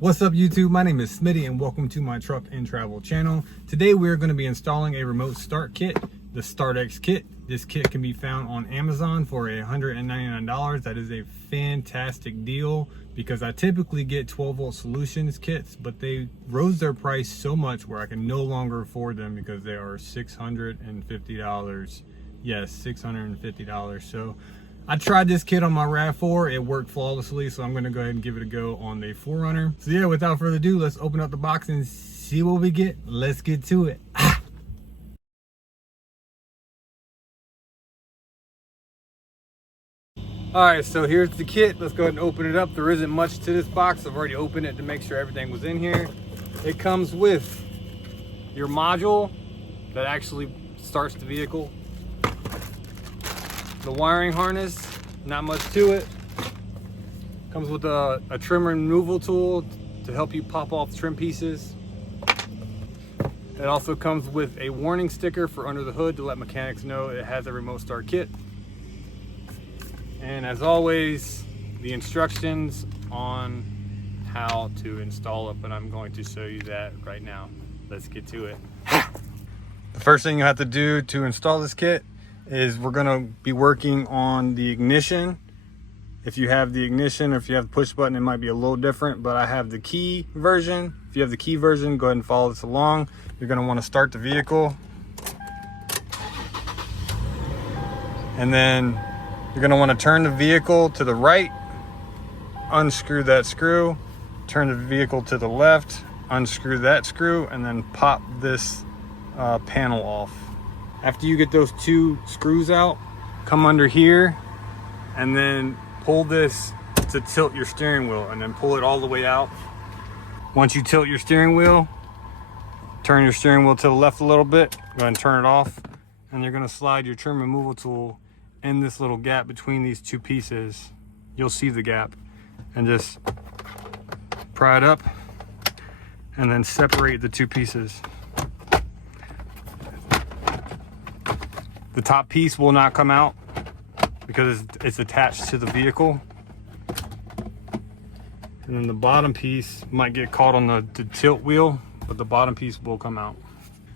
What's up YouTube? My name is Smitty and welcome to my truck and travel channel. Today we're going to be installing a remote start kit, the StartX kit. This kit can be found on Amazon for $199. That is a fantastic deal because I typically get 12-volt solutions kits, but they rose their price so much where I can no longer afford them because they are $650. Yes, $650. So I tried this kit on my RAV4, it worked flawlessly, so I'm gonna go ahead and give it a go on the 4Runner. So yeah, without further ado, let's open up the box and see what we get. Let's get to it. All right, so here's the kit. Let's go ahead and open it up. There isn't much to this box. I've already opened it to make sure everything was in here. It comes with your module that actually starts the vehicle. The wiring harness, not much to it. Comes with a trim removal tool to help you pop off trim pieces. It also comes with a warning sticker for under the hood to let mechanics know it has a remote start kit. And as always, the instructions on how to install it, but I'm going to show you that right now. Let's get to it. The first thing you have to do to install this kit is we're going to be working on the ignition. If you have the ignition or if you have the push button, it might be a little different, but I have the key version. If you have the key version, go ahead and follow this along. You're going to want to start the vehicle, and then you're going to want to turn the vehicle to the right, unscrew that screw, turn the vehicle to the left, unscrew that screw, and then pop this panel off. After you get those two screws out, come under here and then pull this to tilt your steering wheel, and then pull it all the way out. Once you tilt your steering wheel, turn your steering wheel to the left a little bit, go ahead and turn it off, and you're gonna slide your trim removal tool in this little gap between these two pieces. You'll see the gap, and just pry it up and then separate the two pieces. The top piece will not come out because it's attached to the vehicle. And then the bottom piece might get caught on the tilt wheel, but the bottom piece will come out.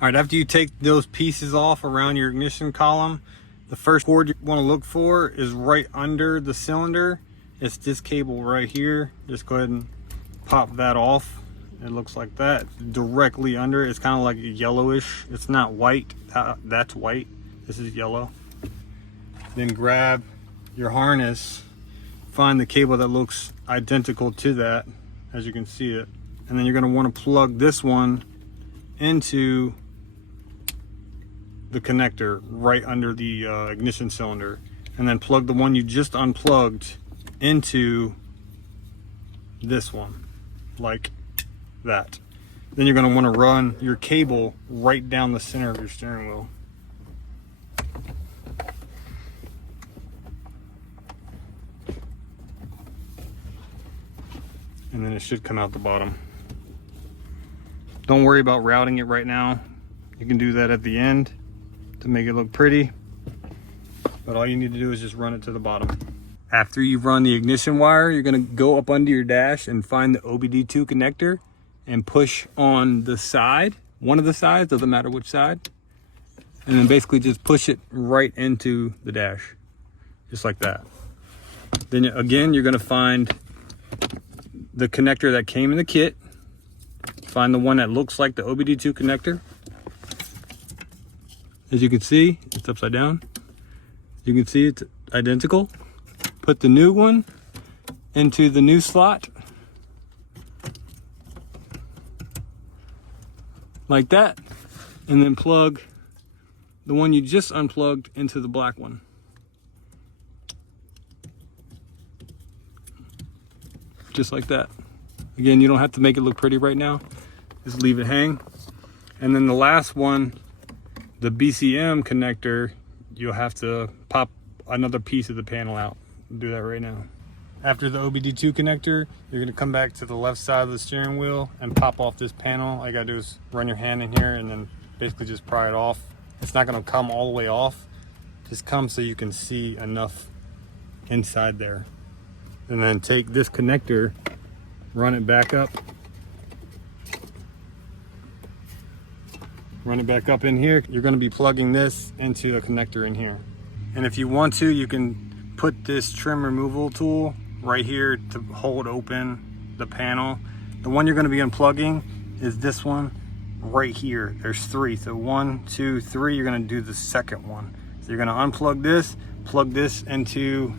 All right, after you take those pieces off around your ignition column, the first cord you want to look for is right under the cylinder. It's this cable right here. Just go ahead and pop that off. It looks like that, directly under. It's kind of like yellowish. It's not white, that's white. This is yellow. Then grab your harness, find the cable that looks identical to that, as you can see it. And then you're gonna wanna plug this one into the connector right under the ignition cylinder. And then plug the one you just unplugged into this one, like that. Then you're gonna wanna run your cable right down the center of your steering wheel. And then it should come out the bottom. Don't worry about routing it right now. You can do that at the end to make it look pretty, but all you need to do is just run it to the bottom. After you've run the ignition wire, you're gonna go up under your dash and find the OBD2 connector and push on the side, one of the sides, doesn't matter which side, and then basically just push it right into the dash, just like that. Then again, you're gonna find the connector that came in the kit. Find the one that looks like the OBD2 connector. As you can see, it's upside down. You can see it's identical. Put the new one into the new slot, like that, and then plug the one you just unplugged into the black one. Just like that. Again, you don't have to make it look pretty right now. Just leave it hang. And then the last one, the BCM connector, you'll have to pop another piece of the panel out. I'll do that right now. After the OBD2 connector, you're gonna come back to the left side of the steering wheel and pop off this panel. All you gotta do is run your hand in here and then basically just pry it off. It's not gonna come all the way off. Just come so you can see enough inside there. And then take this connector run it back up. Run it back up in here. You're going to be plugging this into the connector in here. And if you want to, you can put this trim removal tool right here to hold open the panel. The one you're going to be unplugging is this one right here. There's 3. So 1, 2, 3. You're going to do the second one. So you're going to unplug this, plug this into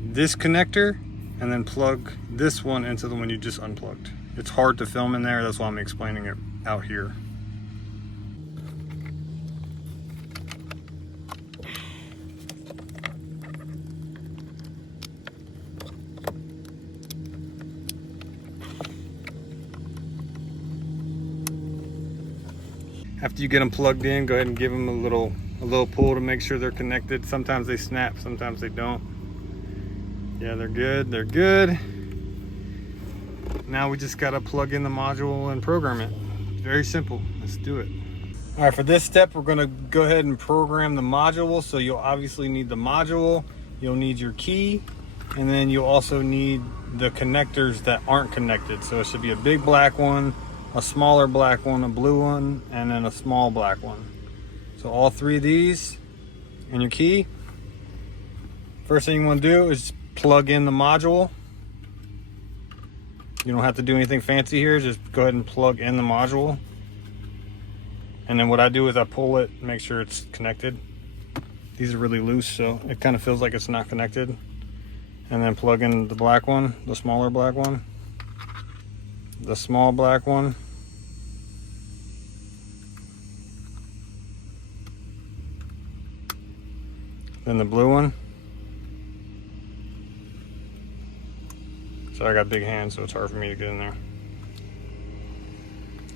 this connector, and then plug this one into the one you just unplugged. It's hard to film in there. That's why I'm explaining it out here. After you get them plugged in, go ahead and give them a little pull to make sure they're connected. Sometimes they snap, sometimes they don't. Yeah, they're good, they're good. Now we just gotta plug in the module and program it. Very simple, let's do it. All right, for this step, we're gonna go ahead and program the module. So you'll obviously need the module, you'll need your key, and then you'll also need the connectors that aren't connected. So it should be a big black one, a smaller black one, a blue one, and then a small black one. So all 3 of these and your key. First thing you wanna do is plug in the module. You don't have to do anything fancy here, just go ahead and plug in the module. And then what I do is I pull it, make sure it's connected. These are really loose, so it kind of feels like it's not connected. And then plug in the black one, the smaller black one, the small black one, then the blue one. So I got big hands, so it's hard for me to get in there.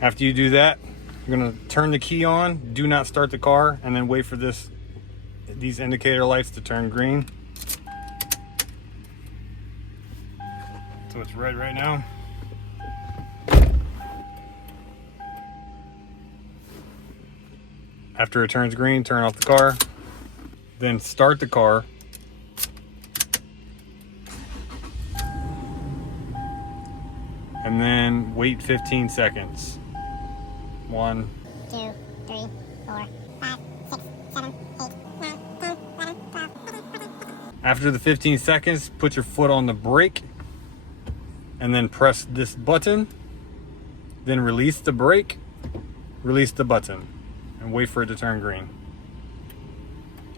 After you do that, you're gonna turn the key on, do not start the car, and then wait for these indicator lights to turn green. So it's red right now. After it turns green, turn off the car, then start the car. And then wait 15 seconds. 1, 2, 3, 4, 5, 6, 7, 8, 9, 10, 11, 12. After the 15 seconds, put your foot on the brake and then press this button. Then release the brake, release the button, and wait for it to turn green.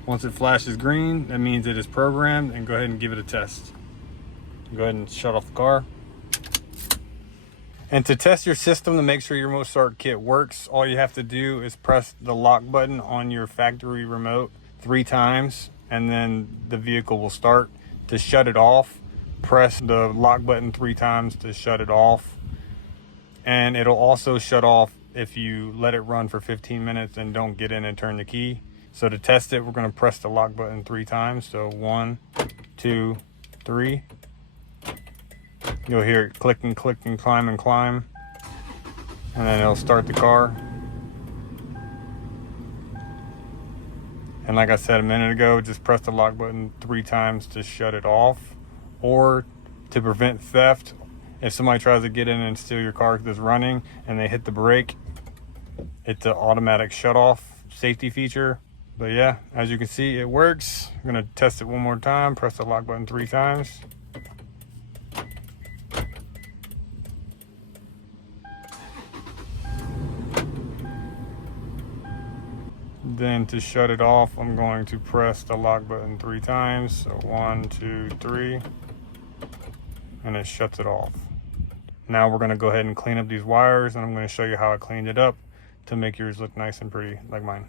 Once it flashes green, that means it is programmed, and go ahead and give it a test. Go ahead and shut off the car. And to test your system to make sure your remote start kit works, all you have to do is press the lock button on your factory remote 3 times, and then the vehicle will start. To shut it off, press the lock button 3 times to shut it off. And it'll also shut off if you let it run for 15 minutes and don't get in and turn the key. So to test it, we're gonna press the lock button 3 times. So 1, 2, 3. You'll hear it click and click and climb, and then it'll start the car. And like I said a minute ago, just press the lock button 3 times to shut it off, or to prevent theft. If somebody tries to get in and steal your car that's running and they hit the brake, it's an automatic shut off safety feature. But yeah, as you can see, it works. I'm gonna test it one more time. Press the lock button 3 times. Then to shut it off, I'm going to press the lock button 3 times. So 1, 2, 3, and it shuts it off. Now we're gonna go ahead and clean up these wires, and I'm gonna show you how I cleaned it up to make yours look nice and pretty like mine.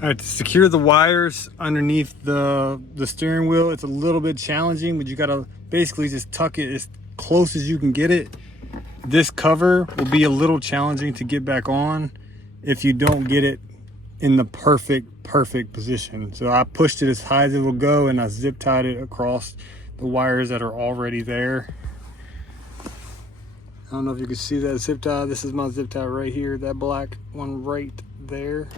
All right, to secure the wires underneath the steering wheel, it's a little bit challenging, but you gotta basically just tuck it as close as you can get it. This cover will be a little challenging to get back on if you don't get it in the perfect position. So I pushed it as high as it will go, and I zip tied it across the wires that are already there. I don't know if you can see that zip tie. This is my zip tie right here, that black one right there.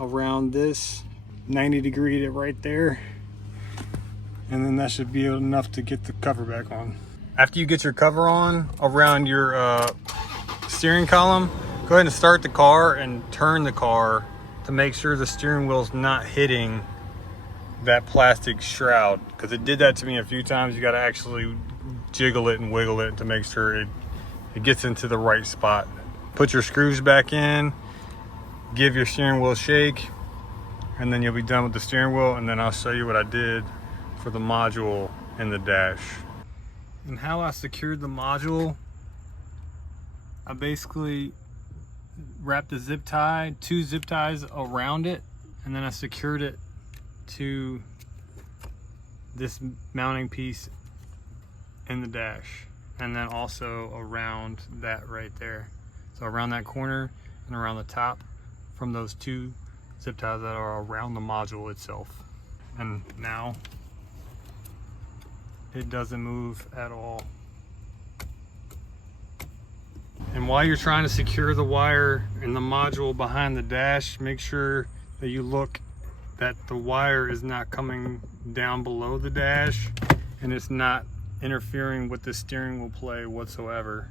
Around this 90 degree right there. and then that should be enough to get the cover back on. After you get your cover on around your steering column, go ahead and start the car and turn the car to make sure the steering wheel's not hitting that plastic shroud, because it did that to me a few times. You got to actually jiggle it and wiggle it to make sure it gets into the right spot. Put your screws back in, give your steering wheel a shake, and then you'll be done with the steering wheel. And then I'll show you what I did for the module and the dash. And how I secured the module, I basically wrapped a zip tie, 2 zip ties around it, and then I secured it to this mounting piece in the dash, and then also around that right there. So around that corner and around the top from those 2 zip ties that are around the module itself. And now it doesn't move at all. And while you're trying to secure the wire in the module behind the dash, make sure that you look that the wire is not coming down below the dash and it's not interfering with the steering wheel play whatsoever.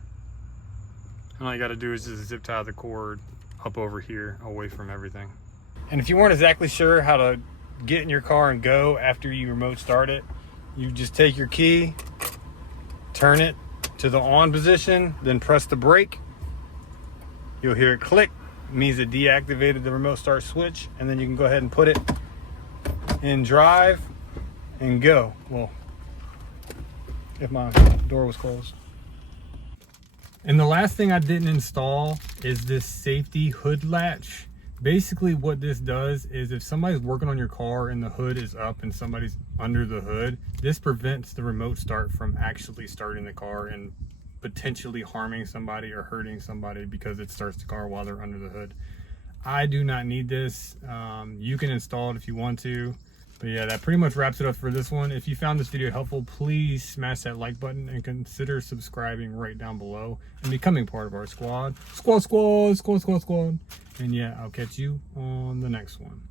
And all you got to do is just zip tie the cord up over here away from everything. And if you weren't exactly sure how to get in your car and go after you remote start it, you just take your key, turn it to the on position, then press the brake. You'll hear it click, it means it deactivated the remote start switch, and then you can go ahead and put it in drive and go. Well, if my door was closed. And the last thing I didn't install is this safety hood latch. Basically what this does is if somebody's working on your car and the hood is up and somebody's under the hood, this prevents the remote start from actually starting the car and potentially harming somebody or hurting somebody because it starts the car while they're under the hood. I do not need this. You can install it if you want to. But yeah, that pretty much wraps it up for this one. If you found this video helpful, please smash that like button and consider subscribing right down below and becoming part of our squad. Squad. And yeah, I'll catch you on the next one.